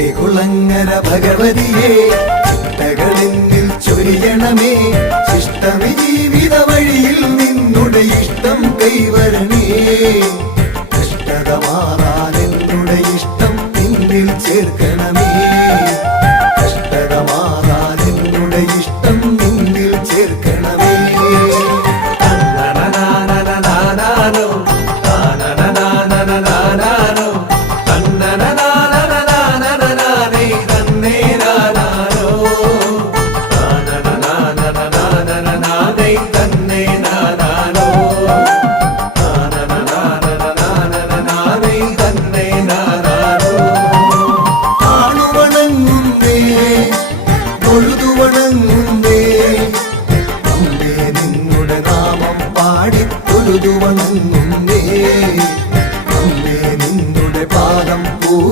കുളങ്ങര ഭഗവതിയെ ചിട്ടകളെന്നിൽ ചൊരിയണമേ. ശിഷ്ടമി ജീവിത വഴിയിൽ നിന്നുടെ ഇഷ്ടം കൈവരണേ. കഷ്ടത മാറാൻ എന്നുടെ ഇഷ്ടം നിന്നിൽ ചേർക്കണം.